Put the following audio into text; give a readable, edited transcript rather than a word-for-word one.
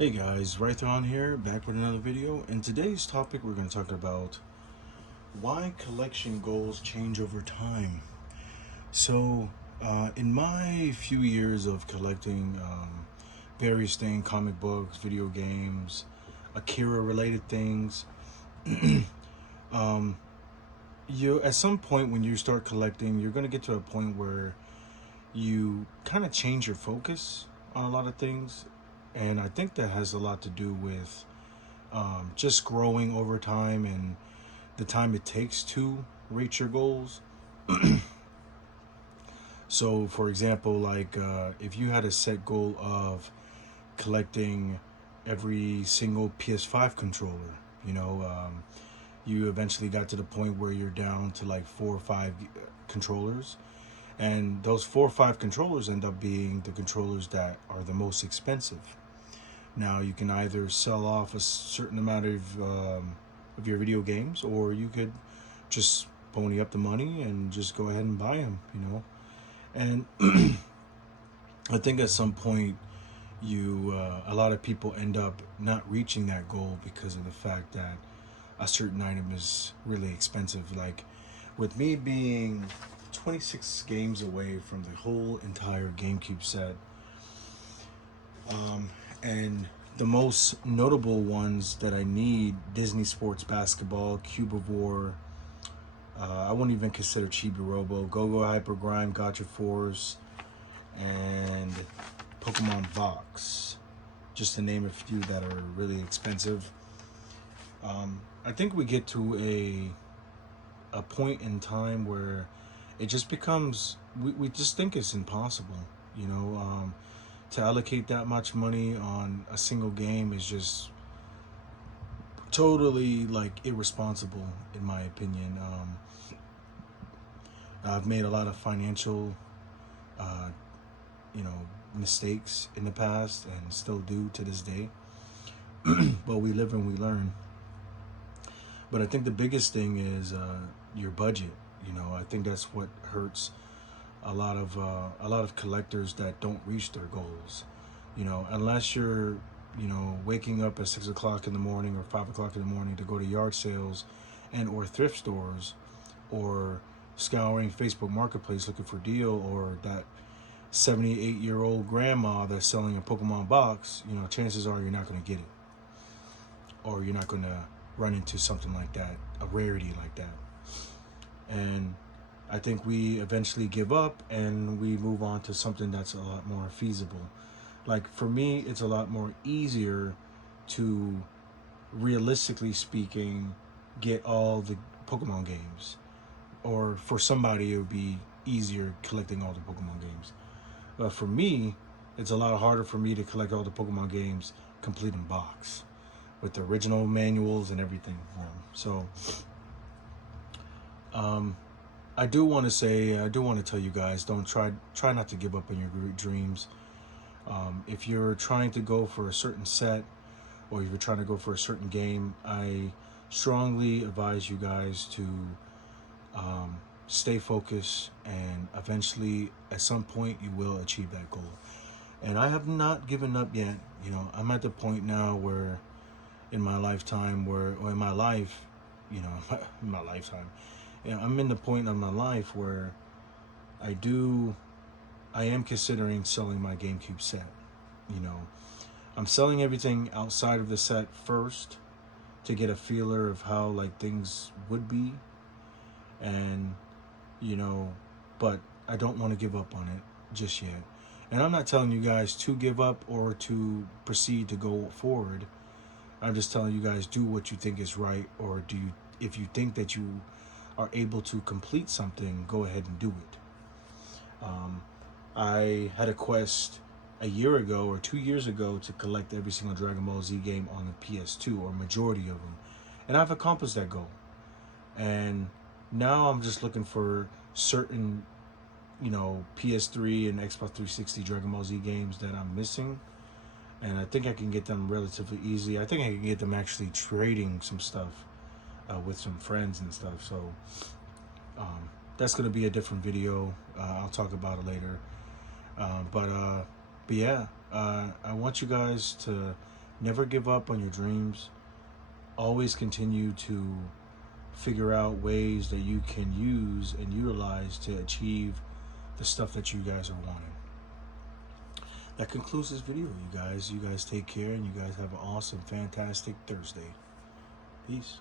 Hey guys, Rythron here, back with another video. In today's topic, we're going to talk about why collection goals change over time. In my few years of collecting various things, comic books, video games, Akira-related things, um, you at some point when you start collecting, you're going to get to a point where you kind of change your focus on a lot of things, and I think that has a lot to do with just growing over time and the time it takes to reach your goals. So, for example, if you had a set goal of collecting every single PS5 controller, you know, you eventually got to the point where you're down to like 4 or 5 controllers. And those 4 or 5 controllers end up being the controllers that are the most expensive. Now you can either sell off a certain amount of your video games, or you could just pony up the money and just go ahead and buy them. And I think at some point a lot of people end up not reaching that goal because of the fact that a certain item is really expensive. Like with me being 26 games away from the whole entire GameCube set. And the most notable ones that I need: Disney Sports Basketball, Cube of War. I wouldn't even consider Chibi Robo, Go-Go Hyper Grind, Gotcha Force, and Pokemon Vox, just to name a few that are really expensive. I think we get to a point in time where it just becomes, we just think it's impossible, to allocate that much money on a single game is just totally like irresponsible, in my opinion. I've made a lot of financial uh, mistakes in the past and still do to this day. But we live and we learn. But I think the biggest thing is your budget. I think that's what hurts a lot of collectors that don't reach their goals. Unless you're waking up at 6 o'clock in the morning or 5 o'clock in the morning to go to yard sales and or thrift stores, or scouring Facebook Marketplace looking for deal, or that 78-year-old grandma that's selling a Pokemon box, chances are you're not going to get it, or you're not going to run into something like that, a rarity like that. And I think we eventually give up and we move on to something that's a lot more feasible. Like for me, it's a lot more easier to, realistically speaking, get all the Pokemon games. Or for somebody, it would be easier collecting all the Pokemon games. But for me, it's a lot harder for me to collect all the Pokemon games complete in box, with the original manuals and everything for them. So, I do want to tell you guys, don't try not to give up on your dreams. If you're trying to go for a certain set, or if you're trying to go for a certain game, I strongly advise you guys to stay focused, and eventually at some point you will achieve that goal. And I have not given up yet. I'm at the point now where in my lifetime or in my life, in my lifetime, I'm in the point of my life where I am considering selling my GameCube set. I'm selling everything outside of the set first to get a feeler of how like things would be, and but I don't want to give up on it just yet. And I'm not telling you guys to give up or to proceed to go forward. I'm just telling you guys, do what you think is right, or if you think that you are able to complete something, go ahead and do it. I had a quest a year ago or 2 years ago to collect every single Dragon Ball Z game on the PS2, or majority of them, and I've accomplished that goal. And now I'm just looking for certain, PS3 and Xbox 360 Dragon Ball Z games that I'm missing, and I think I can get them relatively easy. I think I can get them actually trading some stuff with some friends and stuff. So that's going to be a different video. I'll talk about it later. But yeah, I want you guys to Never give up on your dreams. Always continue to figure out ways that you can use and utilize to achieve the stuff that you guys are wanting. That concludes this video, you guys. You guys take care, and you guys have an awesome, fantastic Thursday. Peace.